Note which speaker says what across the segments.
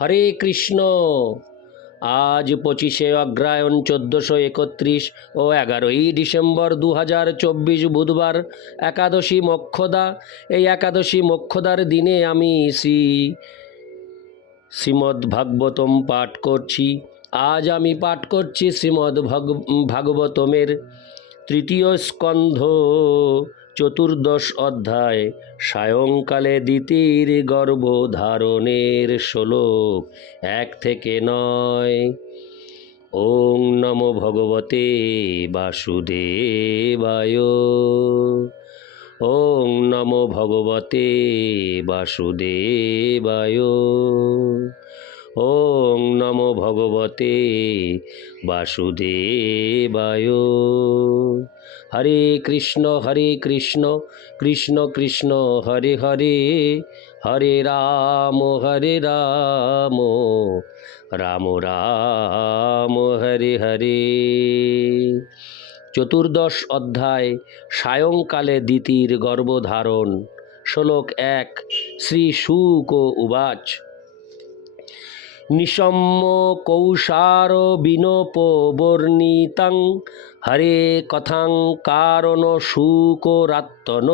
Speaker 1: হরে কৃষ্ণ আজ পঁচিশে অগ্রায়ণ চোদ্দশো একত্রিশ ও এগারোই ডিসেম্বর দু হাজার চব্বিশ বুধবার একাদশী মক্ষদা এই একাদশী মক্ষদার দিনে আমি শ্রী শ্রীমদ্ ভাগবতম পাঠ করছি আজ আমি পাঠ করছি শ্রীমদ্ ভাগ ভাগবতমের তৃতীয় স্কন্ধ চতুর্দশ অধ্যায় সায়ংকালে দিতির গর্ভধারণের শ্লোক এক থেকে নয় ওং নম ভগবতে বাসুদেবায় ওং নম ভগবতে বাসুদেবায় ওং নম ভগবতে বাসুদেবায় হরে কৃষ্ণ হরে কৃষ্ণ কৃষ্ণ কৃষ্ণ হরে হরে হরে রাম হরে রাম রাম রাম হরে হরে চতুর্দশ অধ্যায় সায়ংকালে দ্বিতীর গর্ভধারণ শ্লোক এক শ্রী সুক ও উবাচ নিশম্য কৌসার বর্ণিতাং হরে কথাং কারণ শুকরাত্মন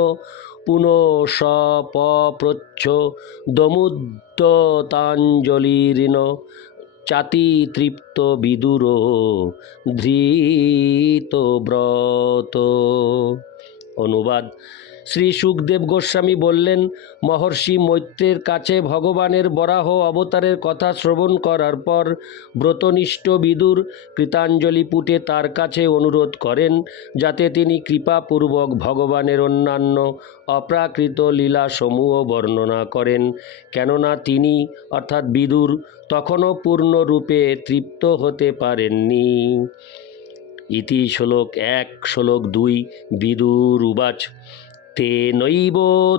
Speaker 1: পুনঃসপপ্রচ্ছ দমুদ্যতাঞ্জলিরিন চাতি তৃপ্ত বিদুর ধৃত ব্রত অনুবাদ শ্রী সুখদেব গোস্বামী বললেন মহর্ষি মৈত্রের কাছে ভগবানের বরাহ অবতারের কথা শ্রবণ করার পর ব্রতনিষ্ঠ বিদুর কৃতাঞ্জলি পুটে তার কাছে অনুরোধ করেন যাতে তিনি কৃপাপূর্বক ভগবানের অন্যান্য অপ্রাকৃত লীলাসমূহ বর্ণনা করেন কেননা তিনি অর্থাৎ বিদুর তখনও পূর্ণরূপে তৃপ্ত হতে পারেননি ইতি শ্লোক এক শ্লোক দুই বিদুর উবাচ তে নৈব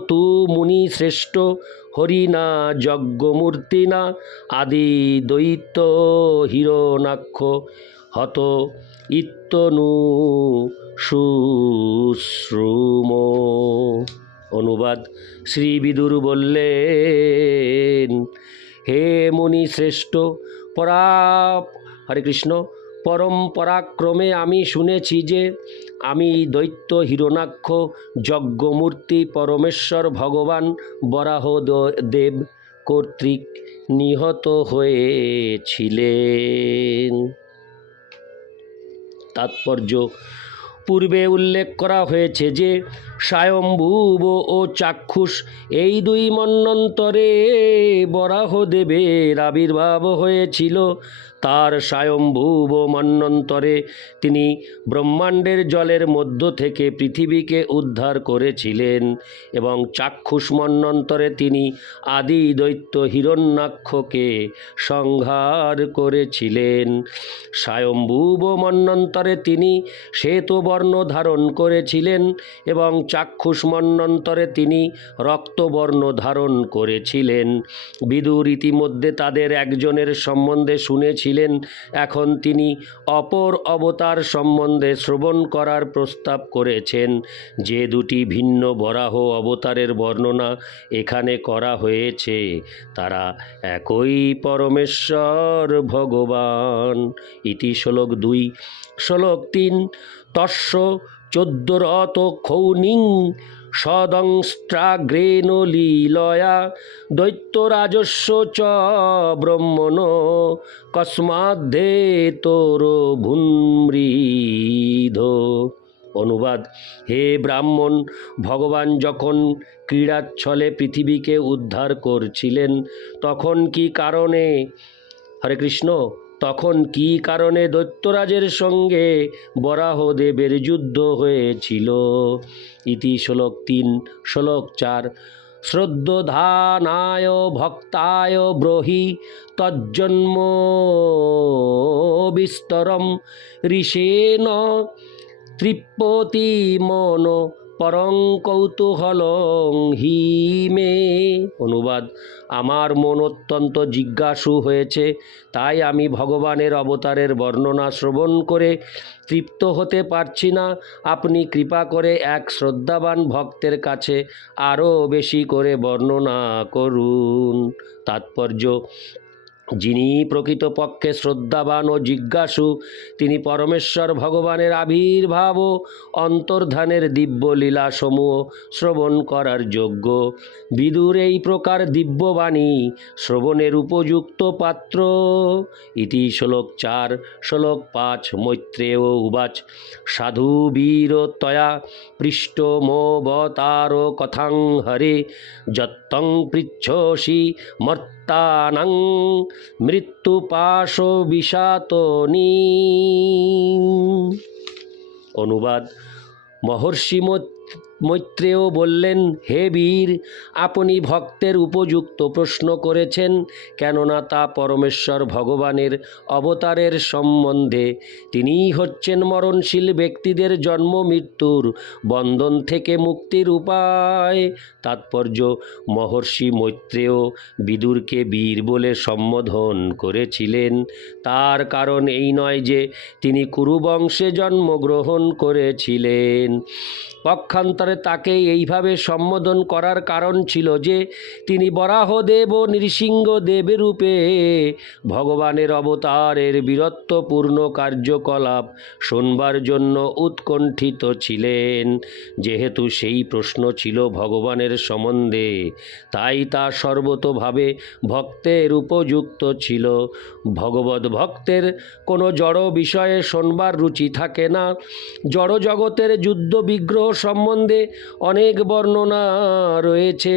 Speaker 1: তু মুনি শ্রেষ্ঠ হরিণা যজ্ঞমূর্তিনা আদি দৈত্য হিরণাক্ষ হত ইত্যনু সুশ্রুম অনুবাদ শ্রী বিদুর বললেন হে মুনি শ্রেষ্ঠ পরা হরে কৃষ্ণ পরম্পরাক্রমে আমি শুনেছি যে আমি দৈত্য হিরণাক্ষ যজ্ঞমূর্তি পরমেশ্বর ভগবান বরাহ দেব কর্তৃক নিহত হয়েছিলেন তাৎপর্য পূর্বে উল্লেখ করা হয়েছে যে স্বয়ম্ভুব ও চাক্ষুষ এই দুই মন্নন্তরে বরাহ দেবের আবির্ভাব হয়েছিল তার স্বয়ম্ভুব মন্নন্তরে তিনি ব্রহ্মাণ্ডের জলের মধ্য থেকে পৃথিবীকে উদ্ধার করেছিলেন এবং চাক্ষুষ মন্নন্তরে তিনি আদি দৈত্য হিরণ্যাক্ষকে সংহার করেছিলেন স্বয়ম্ভুব মন্নন্তরে তিনি শ্বেতবর্ণ ধারণ করেছিলেন এবং চাক্ষুষ মন্নন্তরে তিনি রক্তবর্ণ ধারণ করেছিলেন বিদুর ইতিমধ্যে তাদের একজনের সম্বন্ধে শুনেছি ছিলেন এখন তিনি অপর অবতার সম্বন্ধে শ্রবণ করার প্রস্তাব করেছেন যে দুটি ভিন্ন বরাহ অবতারের বর্ণনা এখানে করা হয়েছে তারা একই পরমেশ্বর ভগবান ইতি শ্লোক দুই শ্লোক তিন তস্য চোদ্দরত খৌনিং সদংস্ট্রাগ্রেন লীলয়া দৈত্যরাজস্ব চ ব্রহ্মণ কস্মাধ্যে তোর ভুন্মৃধ অনুবাদ হে ব্রাহ্মণ ভগবান যখন ক্রীড়াচ্ছলে পৃথিবীকে উদ্ধার করছিলেন তখন কি কারণে হরে কৃষ্ণ তখন কি কারণে দৈত্যরাজের সঙ্গে বরাহদেবের যুদ্ধ হয়েছিল ইতি শ্লোক তিন শ্লোক চার শ্রদ্ধধানায় ভক্তায় ব্রহি তজ্জন্ম বিস্তরম ঋষেণ তৃপ্পতি মনো পরং কৌতূহলং হি মে অনুবাদ আমার মন অত্যন্ত জিজ্ঞাসু হয়েছে তাই আমি ভগবানের অবতারের বর্ণনা শ্রবণ করে তৃপ্ত হতে পারছি না আপনি কৃপা করে এক শ্রদ্ধাবান ভক্তের কাছে আরও বেশি করে বর্ণনা করুন তাৎপর্য যিনি প্রকৃতপক্ষে শ্রদ্ধাবান ও জিজ্ঞাসু তিনি পরমেশ্বর ভগবানের আবির্ভাব ও অন্তর্ধানের দিব্য লীলাসমূহ শ্রবণ করার যোগ্য বিদুর এই প্রকার দিব্যবাণী শ্রবণের উপযুক্ত পাত্র ইতি শ্লোক চার শ্লোক পাঁচ মৈত্রেয় উবাচ সাধু বীর তয়া পৃষ্ঠ মোবতার কথাং হরে যত্তং পৃচ্ছসি মর্ত দত্তানাং মৃত্যুপাশ বিষাতনী অনুবাদ মহর্ষিমত মৈত্রেয় বললেন হে বীর আপনি ভক্তের উপযুক্ত প্রশ্ন করেছেন কেননা তা পরমেশ্বর ভগবানের অবতারের সম্বন্ধে তিনিই হচ্ছেন মরণশীল ব্যক্তিদের জন্ম মৃত্যুর বন্ধন থেকে মুক্তির উপায় তাৎপর্য মহর্ষি মৈত্রেয় বিদুরকে বীর বলে সম্বোধন করেছিলেন তার কারণ এই নয় যে তিনি কুরুবংশে জন্মগ্রহণ করেছিলেন পক্ষা পক্ষান্তরে তাকে এইভাবে সম্বোধন করার কারণ ছিল যে তিনি বরাহদেব ও নৃসিংহ দেবেরূপে ভগবানের অবতারের বীরত্বপূর্ণ কার্যকলাপ শোনবার জন্য উৎকণ্ঠিত ছিলেন যেহেতু সেই প্রশ্ন ছিল ভগবানের সম্বন্ধে তাই তা সর্বতোভাবে ভক্তের উপযুক্ত ছিল ভগবত ভক্তের কোনো জড় বিষয়ে শোনবার রুচি থাকে না জড়জগতের যুদ্ধ বিগ্রহ সম সম্বন্ধে অনেক বর্ণনা রয়েছে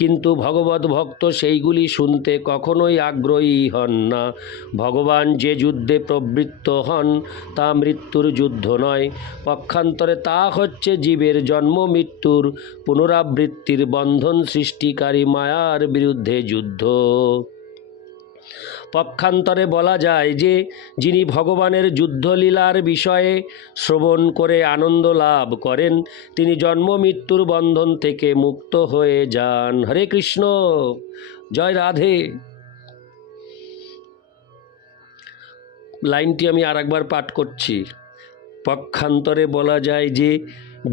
Speaker 1: কিন্তু ভগবত ভক্ত সেইগুলি শুনতে কখনোই আগ্রহী হন না ভগবান যে যুদ্ধে প্রবৃত্ত হন তা মৃত্যুর যুদ্ধ নয় পক্ষান্তরে তা হচ্ছে জীবের জন্ম মৃত্যুর পুনরাবৃত্তির বন্ধন সৃষ্টিকারী মায়ার বিরুদ্ধে যুদ্ধ পক্ষান্তরে বলা যায় যে যিনি ভগবানের যুদ্ধলীলার বিষয়ে শ্রবণ করে আনন্দ লাভ করেন তিনি জন্ম মৃত্যুর বন্ধন থেকে মুক্ত হয়ে যান হরে কৃষ্ণ জয় রাধে লাইনটি আমি আর একবার পাঠ করছি পক্ষান্তরে বলা যায় যে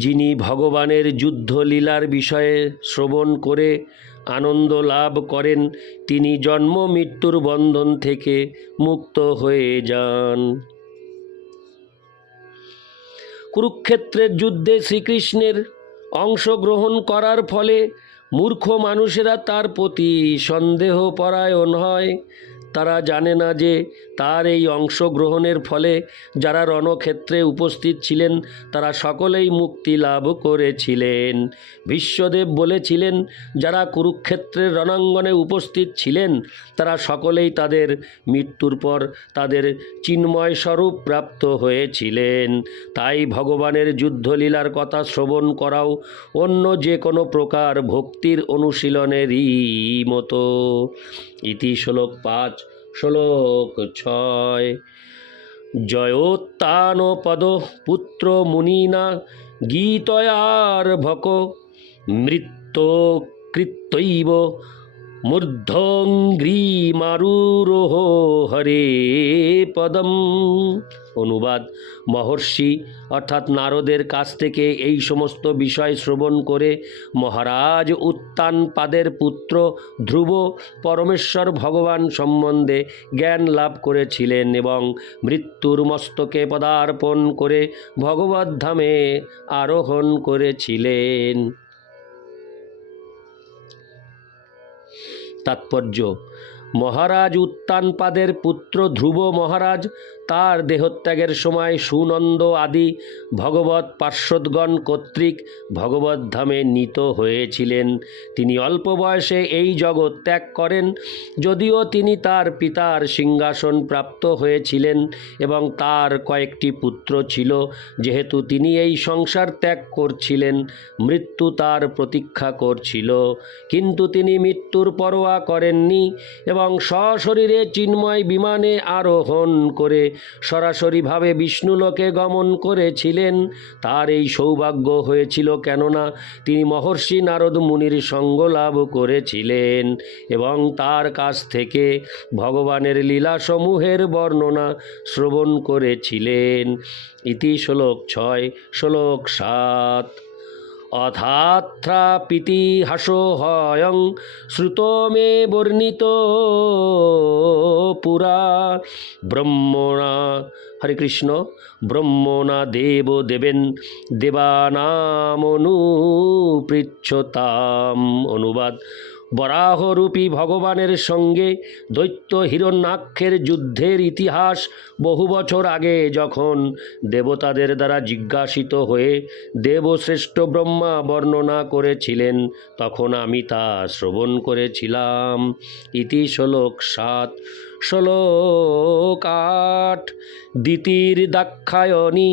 Speaker 1: যিনি ভগবানের যুদ্ধলীলার বিষয়ে শ্রবণ করে আনন্দ লাভ করেন তিনি জন্ম মৃত্যুর বন্ধন থেকে মুক্ত হয়ে যান কুরুক্ষেত্রের যুদ্ধে শ্রীকৃষ্ণের অংশগ্রহণ করার ফলে মূর্খ মানুষেরা তার প্রতি সন্দেহ পরায়ণ হয় তারা জানে না যে তার এই অংশগ্রহণের ফলে যারা রণক্ষেত্রে উপস্থিত ছিলেন তারা সকলেই মুক্তি লাভ করেছিলেন বিশ্বদেব বলেছিলেন যারা কুরুক্ষেত্রের রণাঙ্গনে উপস্থিত ছিলেন তারা সকলেই তাদের মৃত্যুর পর তাদের চিন্ময় স্বরূপ প্রাপ্ত হয়েছিলেন তাই ভগবানের যুদ্ধলীলার কথা শ্রবণ করাও অন্য যে কোনো প্রকার ভক্তির অনুশীলনেরই মতো ইতি শ্লোক পাঁচ শ্লোক ছয় জয়োত্তান পদ পুত্র মুনিনা গীতয়ার ভক মৃত্য কৃত্যৈব মূর্ধঙ্গ্রীমারুরোহ হরে পদম অনুবাদ মহর্ষি অর্থাৎ নারদের কাছ থেকে এই সমস্ত বিষয় শ্রবণ করে মহারাজ উত্তান পাদের পুত্র ধ্রুব পরমেশ্বর ভগবান সম্বন্ধে জ্ঞান লাভ করেছিলেন এবং মৃত্যুর মস্তকে পদার্পণ করে ভগবত ধামে আরোহণ করেছিলেন তাৎপর্য মহারাজ উত্তানপাদের পুত্র ধ্রুব মহারাজ তার দেহত্যাগের সময় সুনন্দ আদি ভগবত পার্শ্বদগণ কর্তৃক ভগবত ধামে নীত হয়েছিলেন তিনি অল্প বয়সে এই জগৎ ত্যাগ করেন যদিও তিনি তার পিতার সিংহাসন প্রাপ্ত হয়েছিলেন এবং তার কয়েকটি পুত্র ছিল যেহেতু তিনি এই সংসার ত্যাগ করছিলেন মৃত্যু তার প্রতীক্ষা করছিল কিন্তু তিনি মৃত্যুর পরোয়া করেননি এবং এবং সশরীরে চিন্ময় বিমানে আরোহণ করে সরাসরিভাবে বিষ্ণুলোকে গমন করেছিলেন তার এই সৌভাগ্য হয়েছিল কেননা তিনি মহর্ষি নারদ মুনির সঙ্গ লাভ করেছিলেন এবং তার কাছ থেকে ভগবানের লীলাসমূহের বর্ণনা শ্রবণ করেছিলেন ইতি শ্লোক ছয় শ্লোক সাত অধাত্রাপিতিহাসো হয়ং শ্রুত মে বর্ণিত পুরা ব্রহ্মণা হরে কৃষ্ণ ব্রহ্মণা দেব দেবেন দেবানামনু পৃচ্ছতাম অনুবাদ বরাহরূপী ভগবানের সঙ্গে দৈত্য হিরণ্যাক্ষের যুদ্ধের ইতিহাস বহু বছর আগে যখন দেবতাদের দ্বারা জিজ্ঞাসিত হয়ে দেবশ্রেষ্ঠ ব্রহ্মা বর্ণনা করেছিলেন তখন আমি তা শ্রবণ করেছিলাম ইতি শ্লোক সাত শ্লোক আট দিতির দাক্ষায়ণী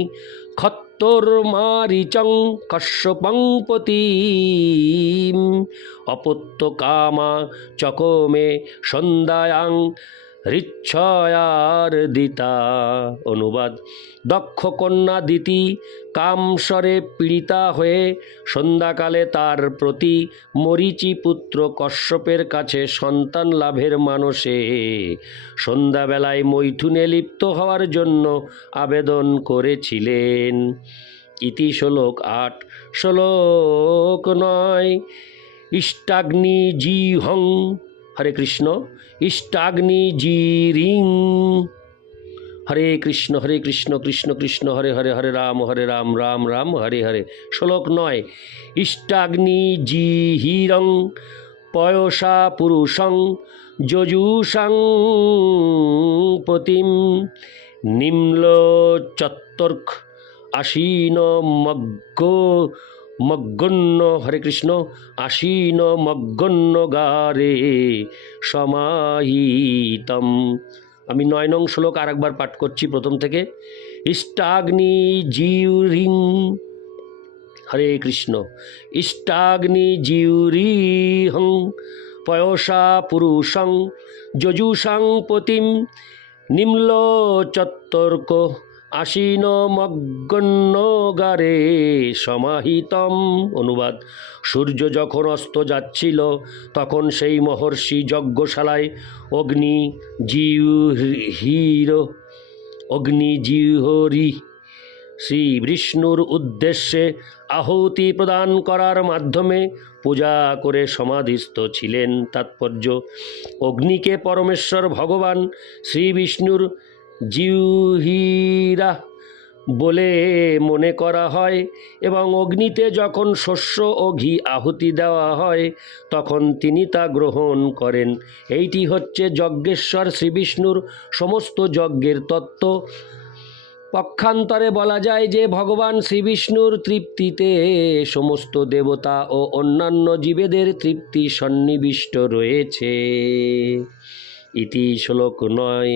Speaker 1: ক্ষত্র উত্তর্মারিচং কশ্যপংপতিম অপত্য কামা চকমে সন্ধ্যায়াং ঋচ্ছয়ার দিতা অনুবাদ দক্ষ কন্যা দিতি কামস্বরে পীড়িতা হয়ে সন্ধ্যাকালে তার প্রতি মরিচি পুত্র কশ্যপের কাছে সন্তান লাভের মানসে সন্ধ্যাবেলায় মৈথুনে লিপ্ত হওয়ার জন্য আবেদন করেছিলেন ইতি শ্লোক আট শ্লোক নয় ইষ্টাগ্নি জিহং হরে কৃষ্ণ ইষ্টাগ্নি জিরিং হরে কৃষ্ণ হরে কৃষ্ণ কৃষ্ণ কৃষ্ণ হরে হরে হরে রাম হরে রাম রাম রাম হরে হরে শ্লোক নয় ইষ্টাগ্নি জিহিরং পয়সা পুরুষং যজুষং পতিম নিম্ল চত্বর্ক আশীন মগ্গ মগ্গণ্য হরে কৃষ্ণ আসীন মগ্গণ্য গারে সমাহিতম আমি নয় নং শ্লোক একবার পাঠ করছি প্রথম থেকে ইষ্টাগ্নি জিউরিং হরে কৃষ্ণ ইষ্টাগ্নি জিউরিহং পয়সা পুরুষং যজুষাং পতিম নিম্ল চত্বর্ক আসীন মগ্নগারে সমাহিতম অনুবাদ সূর্য যখন অস্ত যাচ্ছিল তখন সেই মহর্ষি যজ্ঞশালায় অগ্নি জিহির অগ্নি শ্রী বিষ্ণুর উদ্দেশ্যে আহুতি প্রদান করার মাধ্যমে পূজা করে সমাধিস্থ ছিলেন তাৎপর্য অগ্নিকে পরমেশ্বর ভগবান শ্রী বিষ্ণুর জিউহিরা বলে মনে করা হয় এবং অগ্নিতে যখন শস্য ও ঘি আহুতি দেওয়া হয় তখন তিনি তা গ্রহণ করেন এইটি হচ্ছে যজ্ঞেশ্বর শ্রীবিষ্ণুর সমস্ত যজ্ঞের তত্ত্ব পক্ষান্তরে বলা যায় যে ভগবান শ্রীবিষ্ণুর তৃপ্তিতে সমস্ত দেবতা ও অন্যান্য জীবেদের তৃপ্তি সন্নিবিষ্ট রয়েছে ইতি শ্লোক নয়